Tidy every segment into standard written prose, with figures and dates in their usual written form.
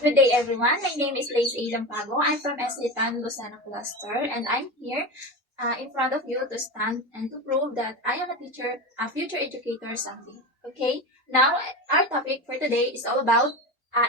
Good day, everyone. My name is Lacey Lampago. I'm from SDTAN Lucena Cluster, and I'm here in front of you to stand and to prove that I am a teacher, a future educator, someday. Okay. Now, our topic for today is all about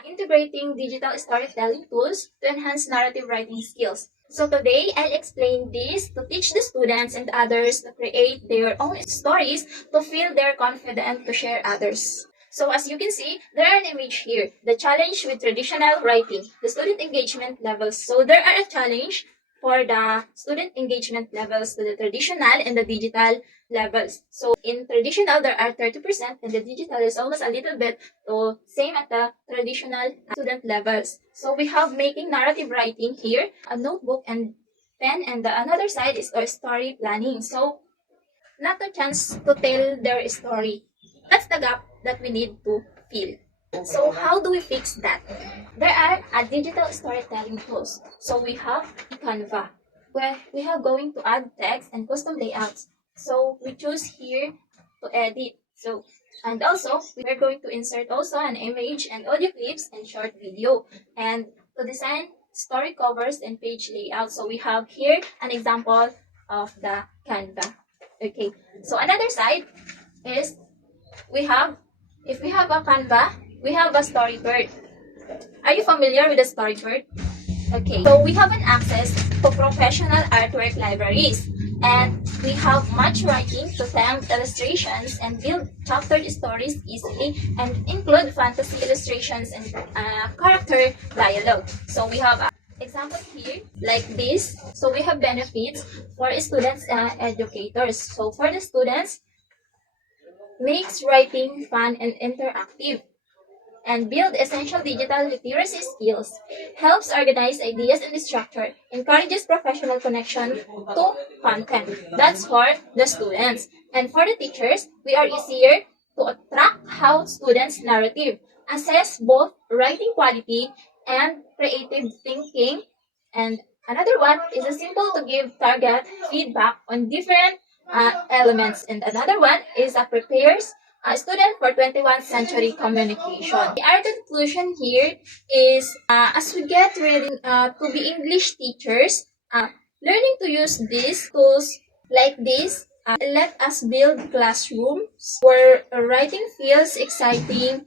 integrating digital storytelling tools to enhance narrative writing skills. So today, I'll explain this to teach the students and others to create their own stories to feel they're confident to share others. So as you can see, there are an image here. The challenge with traditional writing, the student engagement levels. So there are a challenge for the student engagement levels to the traditional and the digital levels. So in traditional, there are 30% and the digital is almost a little bit to same at the traditional student levels. So we have making narrative writing here, a notebook and pen, and the another side is our story planning. So not a chance to tell their story. That's the gap that we need to fill. So how do we fix that? There are a digital storytelling tools. So we have Canva, where we are going to add text and custom layouts. So we choose here to edit. So and also we are going to insert also an image and audio clips and short video and to design story covers and page layout. So we have here an example of the Canva. Okay. So another side is we have, if we have a Canva, we have a Storybird. Are you familiar with the Storybird? Okay. So we have an access to professional artwork libraries. And we have much writing to temp illustrations and build chaptered stories easily and include fantasy illustrations and character dialogue. So we have example here like this. So we have benefits for students and educators. So for the students, makes writing fun and interactive and build essential digital literacy skills, helps organize ideas and structure, encourages professional connection to content. That's for the students. And for the teachers, we are easier to track how students' narrative, assess both writing quality and creative thinking. And another one is a simple to give target feedback on different elements. And another one is a prepares a student for 21st century communication. Our conclusion here is as we get ready to be English teachers, learning to use these tools like this let us build classrooms where writing feels exciting,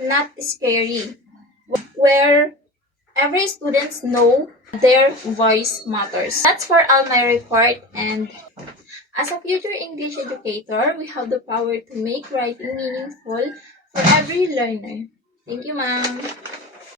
not scary, where every students know their voice matters. That's for all my report, and as a future English educator, we have the power to make writing meaningful for every learner. Thank you, ma'am.